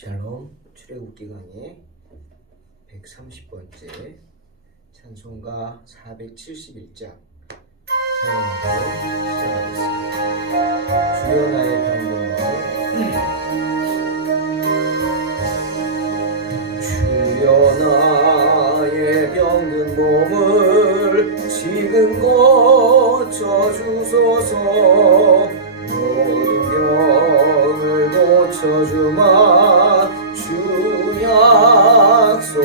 샬롬 출애굽기 강의 130번째 찬송가 471장 찬양으로 시작하겠습니다. 주여 나의 병든 몸을 주여 나의 병든 몸을 지금 고쳐주소서. 모든 병을 고쳐주마 주 약속하셨네.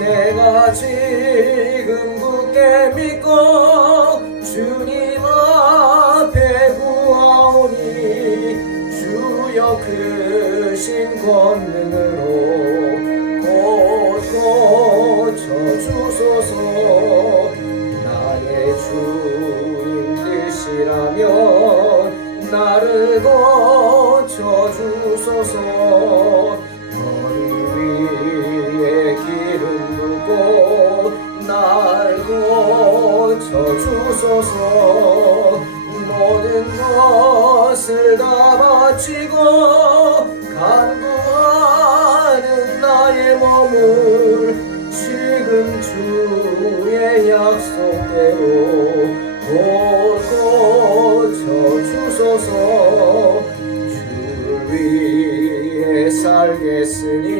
내가 지금 굳게 믿고 주님 앞에 구하오니 주여 크신 권능으로 곧 고쳐주소서. 나의 주인 뜻이라면 나를 고쳐주소서. 머리 위에 기름 붓고 날 고쳐주소서. 모든 것을 다 바치고 간구하는 나의 몸을 지금 주의 약속대로 곧 고쳐주소서. 주를 위해 살겠으니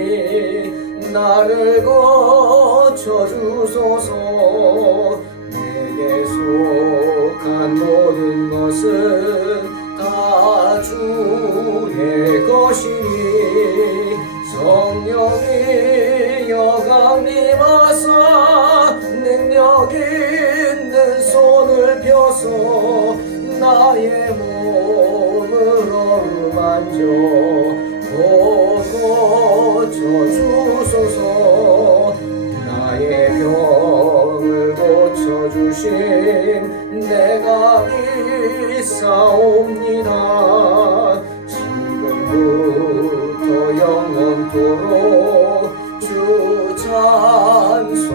나를 고쳐주소서. 내게 속한 모든 것은 다 주의 것이니 성령이 여강림하사 능력 있는 손을 펴서 나의 몸을 어루만져 고쳐주소서. 나의 병을 고쳐주심 내가 믿사옵니다. 지금부터 영원토록 주 찬송하겠네.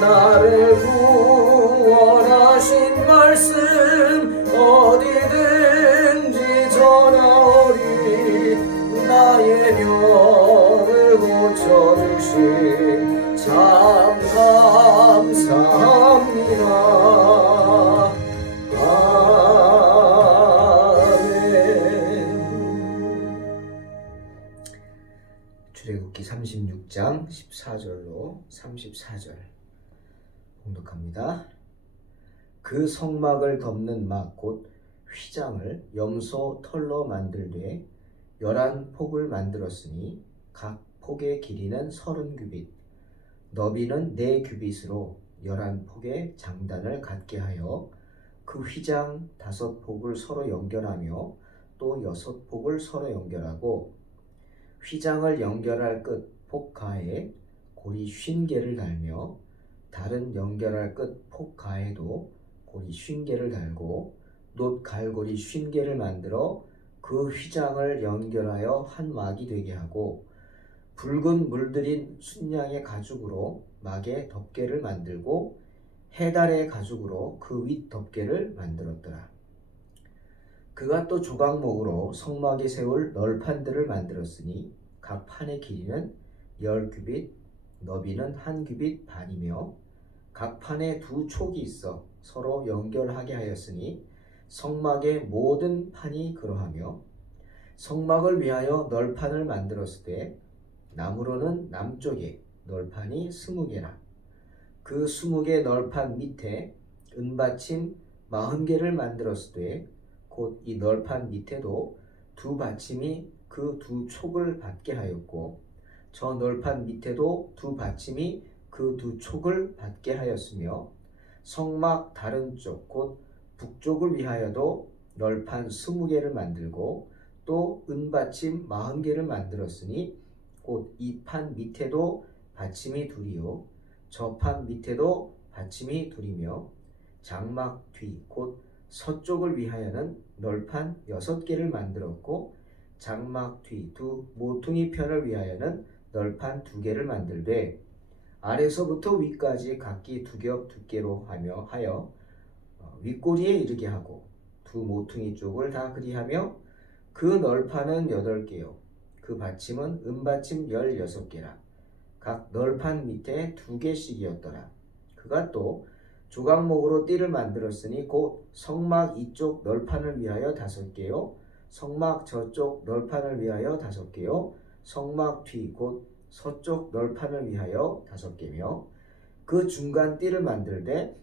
나를 구원하신 말씀 어디든지 전하오리. 나의 병을 고쳐주신 참 감사합니다. 출애굽기 36장 14절로 34절 봉독합니다. 그 성막을 덮는 막 곧 휘장을 염소 털로 만들되 11폭을 만들었으니 각 폭의 길이는 30규빗 너비는 4규빗으로 11폭의 장단을 갖게 하여 그 휘장 5폭을 서로 연결하며 또 6폭을 서로 연결하고 휘장을 연결할 끝 폭 가에 고리 50개를 달며 다른 연결할 끝 폭 가에도 고리 50개를 달고 놋 갈고리 50개를 만들어 그 휘장을 연결하여 한 막이 되게 하고 붉은 물들인 순양의 가죽으로 막의 덮개를 만들고 해달의 가죽으로 그 윗 덮개를 만들었더라. 그가 또 조각목으로 성막에 세울 널판들을 만들었으니 각 판의 길이는 10규빗 너비는 1규빗 반이며 각 판에 2촉이 있어 서로 연결하게 하였으니 성막의 모든 판이 그러하며 성막을 위하여 널판을 만들었을 때 나무로는 남쪽에 널판이 20개라. 그 20개 널판 밑에 은받침 40개를 만들었을 때 곧 이 널판 밑에도 2받침이 그 2촉을 받게 하였고 저 널판 밑에도 2받침이 그 2촉을 받게 하였으며 성막 다른 쪽 곧 북쪽을 위하여도 널판 20개를 만들고 또 은받침 40개를 만들었으니 곧 이 판 밑에도 받침이 2이요 저 판 밑에도 받침이 2이며 장막 뒤 곧 서쪽을 위하여는 널판 6개를 만들었고 장막 뒤 2 모퉁이 편을 위하여는 널판 2개를 만들되 아래서부터 위까지 각기 2겹 두께로 하여 윗꼬리에 이르게 하고 두 모퉁이 쪽을 다 그리하며 그 널판은 8개요. 그 받침은 은받침 16개라. 각 널판 밑에 2개씩이었더라. 그가 또 조각목으로 띠를 만들었으니 곧 성막 이쪽 널판을 위하여 5개요. 성막 저쪽 널판을 위하여 5개요. 성막 뒤 곧 서쪽 널판을 위하여 5개며 그 중간 띠를 만들되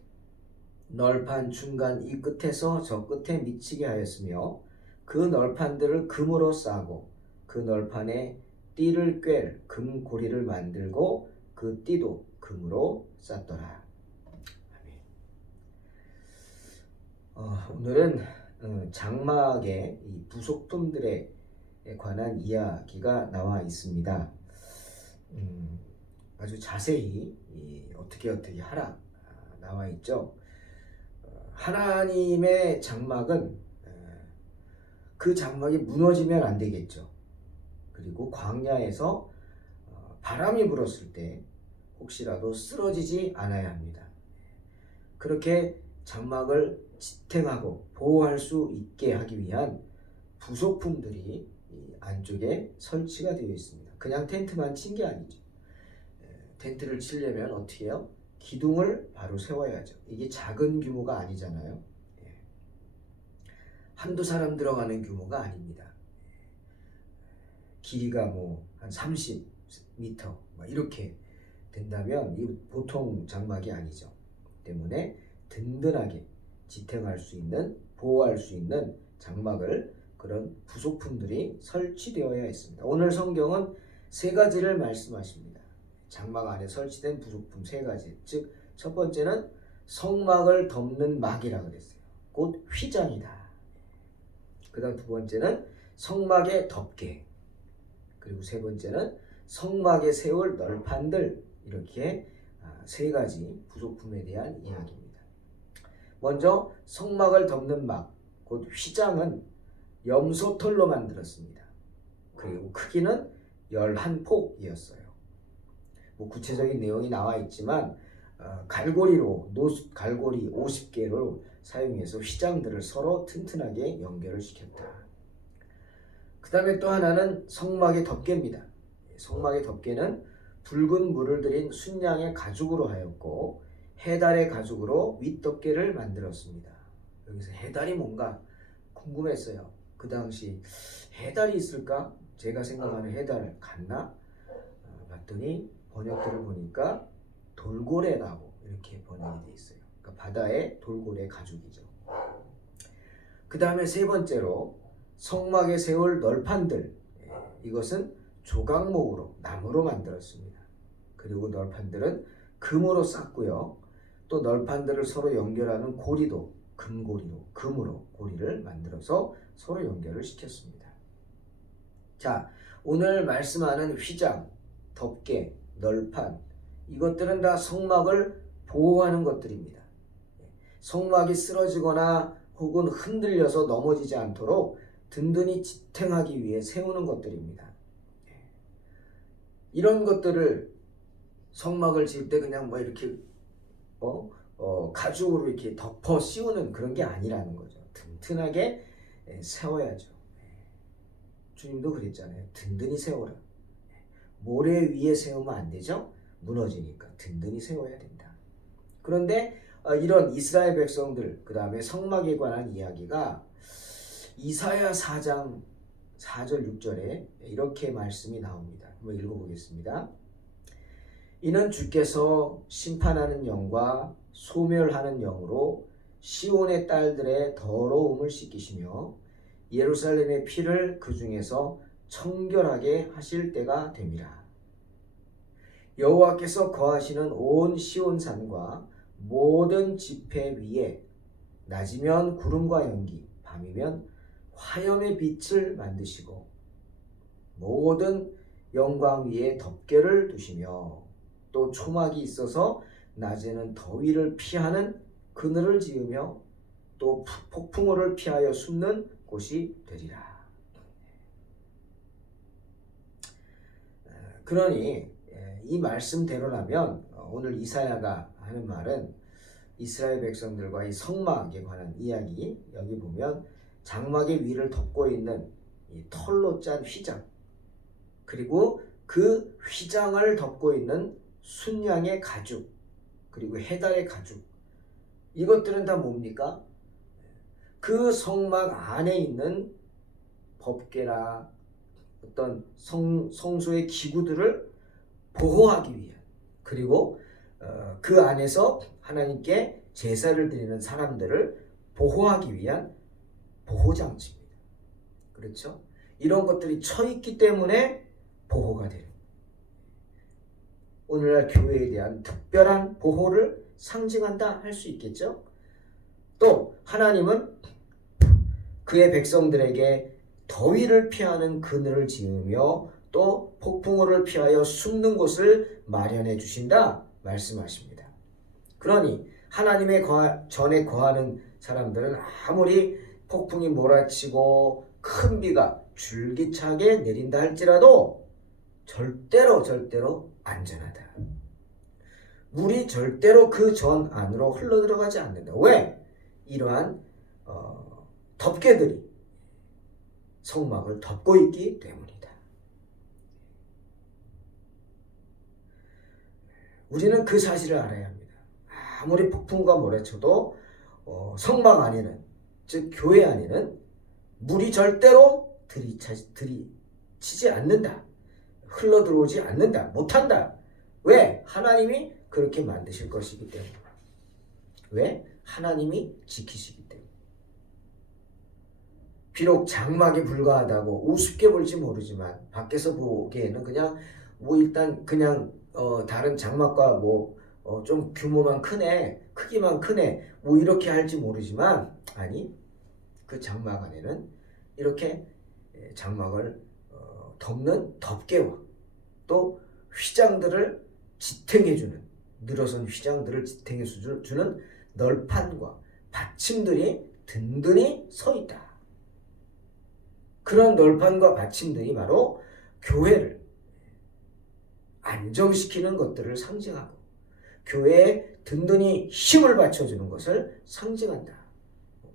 널판 중간 이 끝에서 저 끝에 미치게 하였으며 그 널판들을 금으로 싸고 그 널판에 띠를 꿰 금고리를 만들고 그 띠도 금으로 쌌더라. 오늘은 장막의 이 부속품들에 관한 이야기가 나와 있습니다. 아주 자세히 어떻게 하라 나와 있죠. 하나님의 장막은 그 장막이 무너지면 안 되겠죠. 그리고 광야에서 바람이 불었을 때 혹시라도 쓰러지지 않아야 합니다. 그렇게 장막을 지탱하고 보호할 수 있게 하기 위한 부속품들이 안쪽에 설치가 되어 있습니다. 그냥 텐트만 친 게 아니죠. 텐트를 치려면 어떻게 해요? 기둥을 바로 세워야죠. 이게 작은 규모가 아니잖아요. 한두 사람 들어가는 규모가 아닙니다. 길이가 한 30m 이렇게 된다면 이 보통 장막이 아니죠. 때문에 든든하게 지탱할 수 있는, 보호할 수 있는 장막을 그런 부속품들이 설치되어야 했습니다. 오늘 성경은 3가지를 말씀하십니다. 장막 안에 설치된 부속품 3가지. 즉, 첫 번째는 성막을 덮는 막이라 그랬어요. 곧 휘장이다. 그 다음 2번째는 성막의 덮개. 그리고 3번째는 성막에 세울 널판들. 이렇게 3가지 부속품에 대한 이야기입니다. 먼저 성막을 덮는 막, 곧 휘장은 염소털로 만들었습니다. 그리고 크기는 11폭이었어요. 구체적인 내용이 나와 있지만 갈고리로 갈고리 50개를 사용해서 휘장들을 서로 튼튼하게 연결을 시켰다. 그 다음에 또 하나는 성막의 덮개입니다. 성막의 덮개는 붉은 물을 들인 순양의 가죽으로 하였고 해달의 가죽으로 윗덮개를 만들었습니다. 여기서 해달이 뭔가 궁금했어요. 그 당시 해달이 있을까? 제가 생각하는 해달 같나? 봤더니 번역들을 보니까 돌고래라고 이렇게 번역이 되어 있어요. 그러니까 바다의 돌고래 가죽이죠. 그 다음에 3번째로 성막에 세울 널판들. 이것은 조각목으로 나무로 만들었습니다. 그리고 널판들은 금으로 쌌고요. 또 널판들을 서로 연결하는 고리도 금으로 고리를 만들어서 서로 연결을 시켰습니다. 자, 오늘 말씀하는 휘장, 덮개, 널판, 이것들은 다 성막을 보호하는 것들입니다. 성막이 쓰러지거나 혹은 흔들려서 넘어지지 않도록 든든히 지탱하기 위해 세우는 것들입니다. 이런 것들을 성막을 지을 때 그냥 이렇게 가죽으로 이렇게 덮어 씌우는 그런 게 아니라는 거죠. 튼튼하게 세워야죠. 주님도 그랬잖아요. 든든히 세워라. 모래 위에 세우면 안 되죠. 무너지니까 든든히 세워야 된다. 그런데 이런 이스라엘 백성들, 그 다음에 성막에 관한 이야기가 이사야 4장 4절 6절에 이렇게 말씀이 나옵니다. 한번 읽어보겠습니다. 이는 주께서 심판하는 영과 소멸하는 영으로 시온의 딸들의 더러움을 씻기시며 예루살렘의 피를 그 중에서 청결하게 하실 때가 됨이라. 여호와께서 거하시는 온 시온산과 모든 지폐 위에 낮이면 구름과 연기, 밤이면 화염의 빛을 만드시고 모든 영광 위에 덮개를 두시며 또 초막이 있어서 낮에는 더위를 피하는 그늘을 지으며 또 폭풍우를 피하여 숨는 곳이 되리라. 그러니 이 말씀대로라면 오늘 이사야가 하는 말은 이스라엘 백성들과 이 성막에 관한 이야기, 여기 보면 장막의 위를 덮고 있는 이 털로 짠 휘장, 그리고 그 휘장을 덮고 있는 순양의 가죽, 그리고 해달의 가죽, 이것들은 다 뭡니까? 그 성막 안에 있는 법궤나 어떤 성소의 기구들을 보호하기 위한, 그리고 그 안에서 하나님께 제사를 드리는 사람들을 보호하기 위한 보호장치입니다. 그렇죠? 이런 것들이 처있기 때문에 보호가 되는, 오늘날 교회에 대한 특별한 보호를 상징한다 할 수 있겠죠? 또 하나님은 그의 백성들에게 더위를 피하는 그늘을 지으며 또 폭풍우를 피하여 숨는 곳을 마련해 주신다 말씀하십니다. 그러니 하나님의 전에 거하는 사람들은 아무리 폭풍이 몰아치고 큰 비가 줄기차게 내린다 할지라도 절대로 안전하다. 물이 절대로 그 전 안으로 흘러들어가지 않는다. 왜? 이러한 덮개들이 성막을 덮고 있기 때문이다. 우리는 그 사실을 알아야 합니다. 아무리 폭풍과 몰아쳐도 성막 안에는, 즉 교회 안에는 물이 절대로 들이치지 않는다. 흘러들어오지 않는다. 못한다. 왜? 하나님이 그렇게 만드실 것이기 때문에. 왜? 하나님이 지키시기 때문에. 비록 장막이 불가하다고 우습게 볼지 모르지만 밖에서 보기에는 그냥 일단 그냥 다른 장막과 좀 규모만 크네, 크기만 크네, 이렇게 할지 모르지만, 아니, 그 장막 안에는 이렇게 장막을 덮는 덮개와 또 휘장들을 지탱해주는, 늘어선 휘장들을 지탱해주는 널판과 받침들이 든든히 서 있다. 그런 널판과 받침들이 바로 교회를 안정시키는 것들을 상징하고 교회에 든든히 힘을 받쳐주는 것을 상징한다.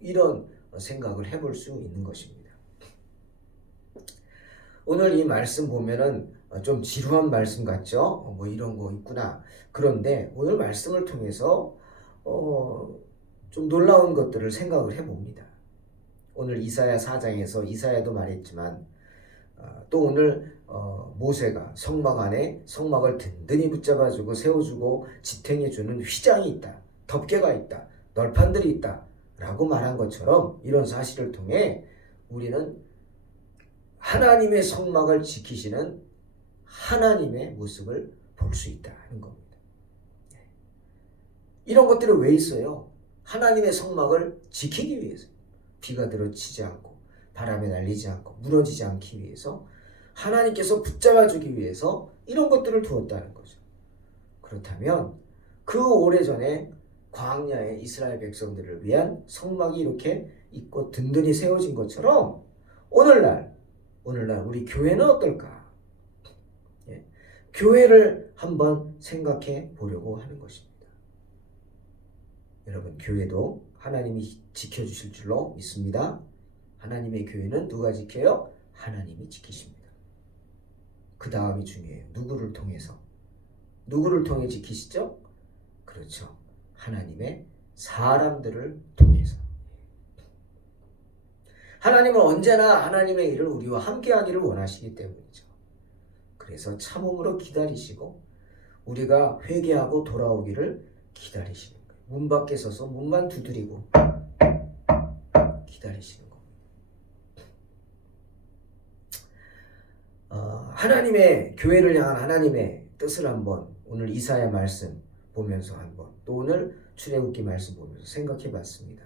이런 생각을 해볼 수 있는 것입니다. 오늘 이 말씀 보면은 좀 지루한 말씀 같죠? 이런 거 있구나. 그런데 오늘 말씀을 통해서 좀 놀라운 것들을 생각을 해봅니다. 오늘 이사야 4장에서 이사야도 말했지만 또 오늘 모세가 성막 안에 성막을 든든히 붙잡아주고 세워주고 지탱해주는 휘장이 있다, 덮개가 있다, 널판들이 있다 라고 말한 것처럼 이런 사실을 통해 우리는 하나님의 성막을 지키시는 하나님의 모습을 볼 수 있다는 겁니다. 이런 것들이 왜 있어요? 하나님의 성막을 지키기 위해서. 비가 들어치지 않고 바람에 날리지 않고 무너지지 않기 위해서, 하나님께서 붙잡아주기 위해서 이런 것들을 두었다는 거죠. 그렇다면 그 오래전에 광야의 이스라엘 백성들을 위한 성막이 이렇게 있고 든든히 세워진 것처럼 오늘날 우리 교회는 어떨까? 교회를 한번 생각해 보려고 하는 것입니다. 여러분, 교회도 하나님이 지켜주실 줄로 믿습니다. 하나님의 교회는 누가 지켜요? 하나님이 지키십니다. 그 다음이 중요해요. 누구를 통해서? 누구를 통해 지키시죠? 그렇죠. 하나님의 사람들을 통해서. 하나님은 언제나 하나님의 일을 우리와 함께 하기를 원하시기 때문이죠. 그래서 참음으로 기다리시고 우리가 회개하고 돌아오기를 기다리시는 거예요. 문 밖에 서서 문만 두드리고 기다리시는 겁니다. 하나님의 교회를 향한 하나님의 뜻을 한번 오늘 이사야 말씀 보면서 한번, 또 오늘 출애굽기 말씀 보면서 생각해 봤습니다.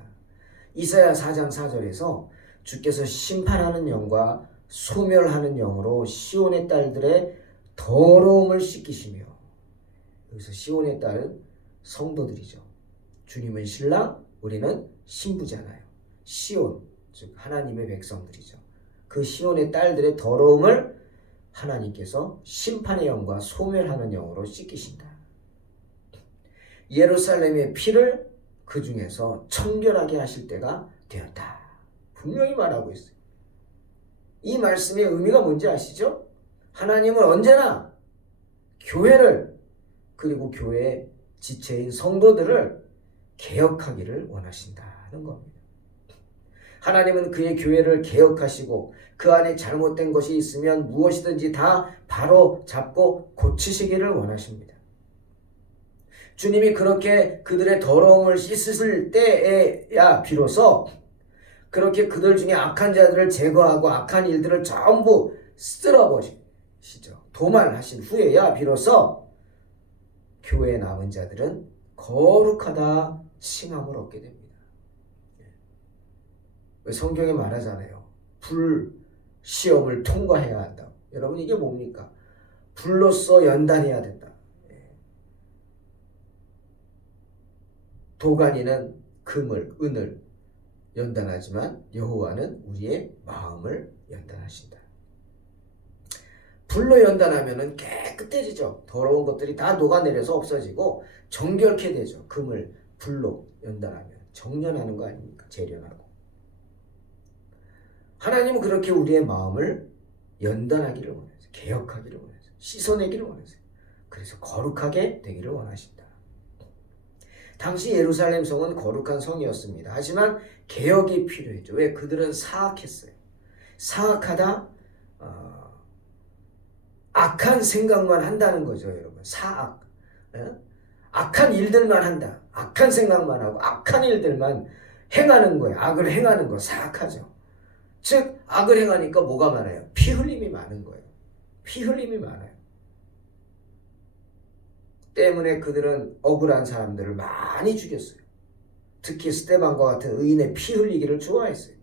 이사야 4장 4절에서 주께서 심판하는 영과 소멸하는 영으로 시온의 딸들의 더러움을 씻기시며, 여기서 시온의 딸은 성도들이죠. 주님은 신랑, 우리는 신부잖아요. 시온, 즉 하나님의 백성들이죠. 그 시온의 딸들의 더러움을 하나님께서 심판의 영과 소멸하는 영으로 씻기신다. 예루살렘의 피를 그 중에서 청결하게 하실 때가 되었다. 분명히 말하고 있어요. 이 말씀의 의미가 뭔지 아시죠? 하나님은 언제나 교회를 그리고 교회의 지체인 성도들을 개혁하기를 원하신다는 겁니다. 하나님은 그의 교회를 개혁하시고 그 안에 잘못된 것이 있으면 무엇이든지 다 바로 잡고 고치시기를 원하십니다. 주님이 그렇게 그들의 더러움을 씻으실 때에야 비로소 그렇게 그들 중에 악한 자들을 제거하고 악한 일들을 전부 쓸어버리시죠. 도말하신 후에야 비로소 교회에 남은 자들은 거룩하다 칭함을 얻게 됩니다. 성경에 말하잖아요. 불 시험을 통과해야 한다. 여러분 이게 뭡니까? 불로써 연단해야 된다. 도가니는 금을, 은을 연단하지만 여호와는 우리의 마음을 연단하신다. 불로 연단하면 깨끗해지죠. 더러운 것들이 다 녹아내려서 없어지고 정결케 되죠. 금을 불로 연단하면 정련하는 거 아닙니까? 재련하고. 하나님은 그렇게 우리의 마음을 연단하기를 원하세요. 개혁하기를 원하세요. 씻어내기를 원하세요. 그래서 거룩하게 되기를 원하신다. 당시 예루살렘 성은 거룩한 성이었습니다. 하지만 개혁이 필요했죠. 왜? 그들은 사악했어요. 사악하다, 악한 생각만 한다는 거죠, 여러분. 사악. 악한 일들만 한다. 악한 생각만 하고 악한 일들만 행하는 거예요. 악을 행하는 거 사악하죠. 즉 악을 행하니까 뭐가 많아요? 피 흘림이 많은 거예요. 피 흘림이 많아요. 때문에 그들은 억울한 사람들을 많이 죽였어요. 특히 스데반과 같은 의인의 피 흘리기를 좋아했어요.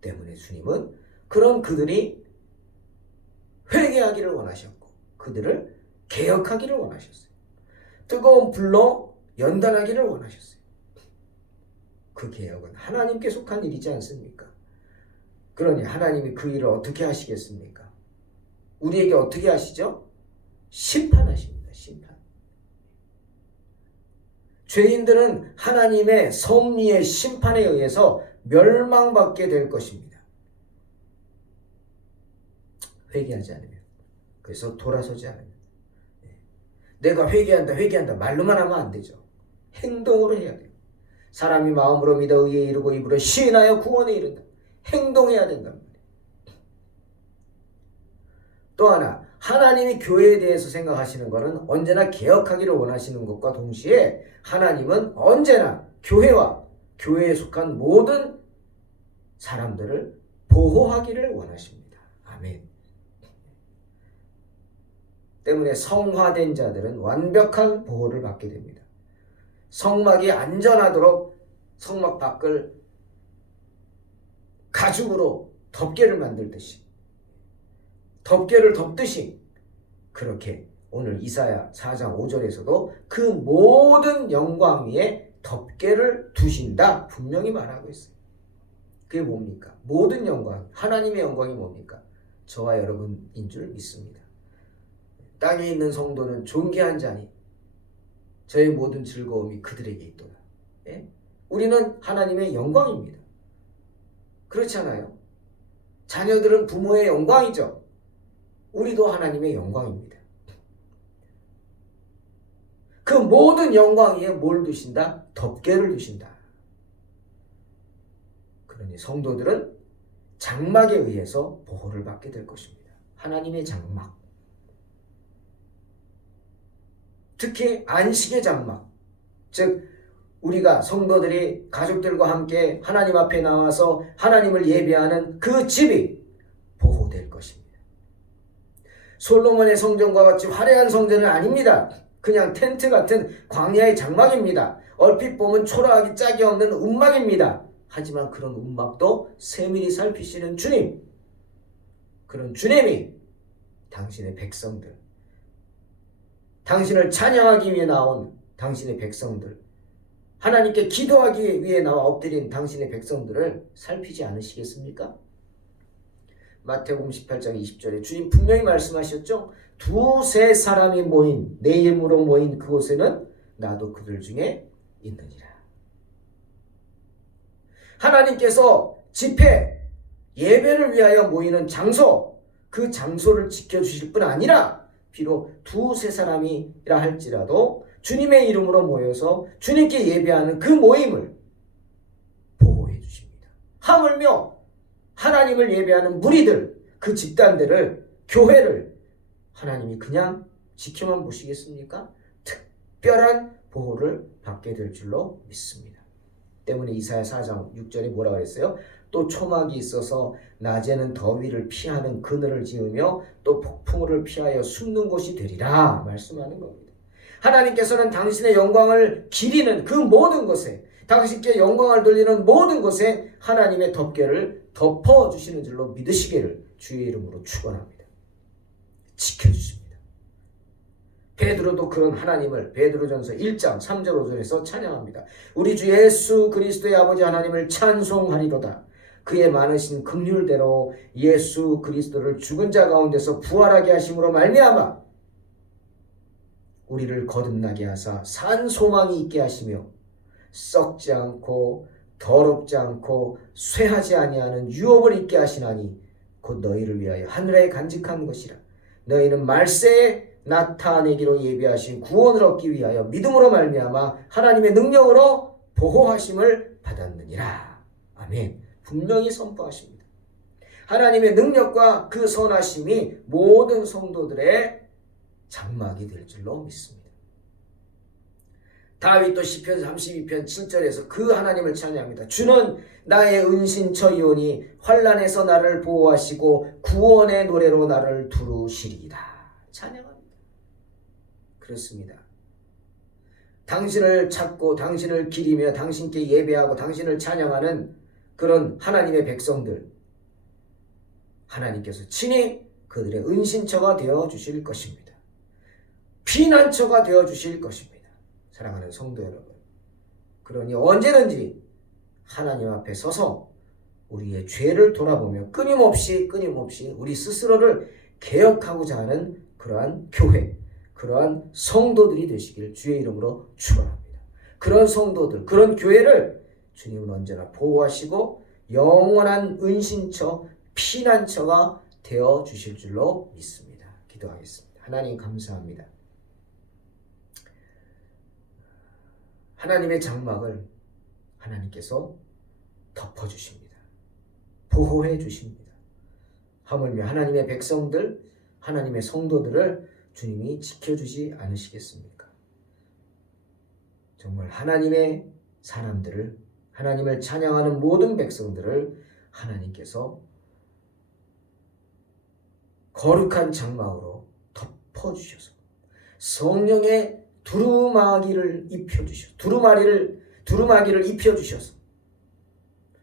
때문에 주님은 그런 그들이 회개하기를 원하셨고 그들을 개혁하기를 원하셨어요. 뜨거운 불로 연단하기를 원하셨어요. 그 개혁은 하나님께 속한 일이지 않습니까? 그러니 하나님이 그 일을 어떻게 하시겠습니까? 우리에게 어떻게 하시죠? 심판하십니다. 심판. 죄인들은 하나님의 섭리의 심판에 의해서 멸망받게 될 것입니다. 회개하지 않으면. 그래서 돌아서지 않으면. 내가 회개한다 말로만 하면 안 되죠. 행동으로 해야 돼요. 사람이 마음으로 믿어 의에 이르고 입으로 시인하여 구원에 이른다. 행동해야 된답니다. 또 하나, 하나님이 교회에 대해서 생각하시는 것은 언제나 개혁하기를 원하시는 것과 동시에 하나님은 언제나 교회와 교회에 속한 모든 사람들을 보호하기를 원하십니다. 아멘. 때문에 성화된 자들은 완벽한 보호를 받게 됩니다. 성막이 안전하도록 성막 밖을 가죽으로 덮개를 만들듯이 덮개를 덮듯이 그렇게 오늘 이사야 4장 5절에서도 그 모든 영광 위에 덮개를 두신다 분명히 말하고 있어요. 그게 뭡니까? 모든 영광, 하나님의 영광이 뭡니까? 저와 여러분인 줄 믿습니다. 땅에 있는 성도는 존귀한 자니 저의 모든 즐거움이 그들에게 있도다. 예? 우리는 하나님의 영광입니다. 그렇지 않아요? 자녀들은 부모의 영광이죠. 우리도 하나님의 영광입니다. 그 모든 영광 위에 뭘 두신다? 덮개를 두신다. 그러니 성도들은 장막에 의해서 보호를 받게 될 것입니다. 하나님의 장막. 특히 안식의 장막. 즉 우리가 성도들이 가족들과 함께 하나님 앞에 나와서 하나님을 예배하는 그 집이 보호될 것입니다. 솔로몬의 성전과 같이 화려한 성전은 아닙니다. 그냥 텐트 같은 광야의 장막입니다. 얼핏 보면 초라하기 짝이 없는 움막입니다. 하지만 그런 움막도 세밀히 살피시는 주님, 그런 주님이 당신의 백성들, 당신을 찬양하기 위해 나온 당신의 백성들, 하나님께 기도하기 위해 나와 엎드린 당신의 백성들을 살피지 않으시겠습니까? 마태복음 18장 20절에 주님 분명히 말씀하셨죠. 두세 사람이 모인, 내 이름으로 모인 그곳에는 나도 그들 중에 있느니라. 하나님께서 집회, 예배를 위하여 모이는 장소, 그 장소를 지켜주실 뿐 아니라 비록 두세 사람이라 할지라도 주님의 이름으로 모여서 주님께 예배하는 그 모임을 보호해 주십니다. 하물며 하나님을 예배하는 무리들, 그 집단들을, 교회를 하나님이 그냥 지켜만 보시겠습니까? 특별한 보호를 받게 될 줄로 믿습니다. 때문에 이사야 4장 6절에 뭐라 그랬어요? 또 초막이 있어서 낮에는 더위를 피하는 그늘을 지으며 또 폭풍을 피하여 숨는 곳이 되리라 말씀하는 겁니다. 하나님께서는 당신의 영광을 기리는 그 모든 것에, 당신께 영광을 돌리는 모든 것에 하나님의 덮개를 덮어주시는 줄로 믿으시기를 주의 이름으로 축원합니다. 지켜주십니다. 베드로도 그런 하나님을 베드로전서 1장 3절 5절에서 찬양합니다. 우리 주 예수 그리스도의 아버지 하나님을 찬송하리로다. 그의 많으신 긍휼대로 예수 그리스도를 죽은 자 가운데서 부활하게 하심으로 말미암아 우리를 거듭나게 하사 산 소망이 있게 하시며 썩지 않고 더럽지 않고 쇠하지 아니하는 유업을 있게 하시나니 곧 너희를 위하여 하늘에 간직한 것이라. 너희는 말세에 나타내기로 예비하신 구원을 얻기 위하여 믿음으로 말미암아 하나님의 능력으로 보호하심을 받았느니라. 아멘. 분명히 선포하십니다. 하나님의 능력과 그 선하심이 모든 성도들의 장막이 될 줄로 믿습니다. 다윗도 시편 32편 7절에서 그 하나님을 찬양합니다. 주는 나의 은신처이오니 환난에서 나를 보호하시고 구원의 노래로 나를 두루시리이다. 찬양합니다. 그렇습니다. 당신을 찾고 당신을 기리며 당신께 예배하고 당신을 찬양하는 그런 하나님의 백성들, 하나님께서 친히 그들의 은신처가 되어 주실 것입니다. 피난처가 되어 주실 것입니다. 사랑하는 성도 여러분, 그러니 언제든지 하나님 앞에 서서 우리의 죄를 돌아보며 끊임없이 우리 스스로를 개혁하고자 하는 그러한 교회, 그러한 성도들이 되시기를 주의 이름으로 축원합니다. 그런 성도들, 그런 교회를 주님은 언제나 보호하시고 영원한 은신처, 피난처가 되어 주실 줄로 믿습니다. 기도하겠습니다. 하나님 감사합니다. 하나님의 장막을 하나님께서 덮어주십니다. 보호해 주십니다. 하물며 하나님의 백성들, 하나님의 성도들을 주님이 지켜주지 않으시겠습니까? 정말 하나님의 사람들을, 하나님을 찬양하는 모든 백성들을 하나님께서 거룩한 장막으로 덮어주셔서 성령의 두루마기를 입혀주셔서 두루마기를 입혀주셔서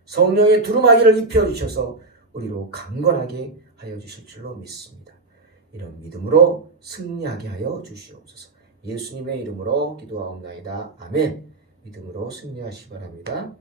성령의 두루마기를 입혀주셔서 우리로 강건하게 하여 주실 줄로 믿습니다. 이런 믿음으로 승리하게 하여 주시옵소서. 예수님의 이름으로 기도하옵나이다. 아멘. 믿음으로 승리하시기 바랍니다.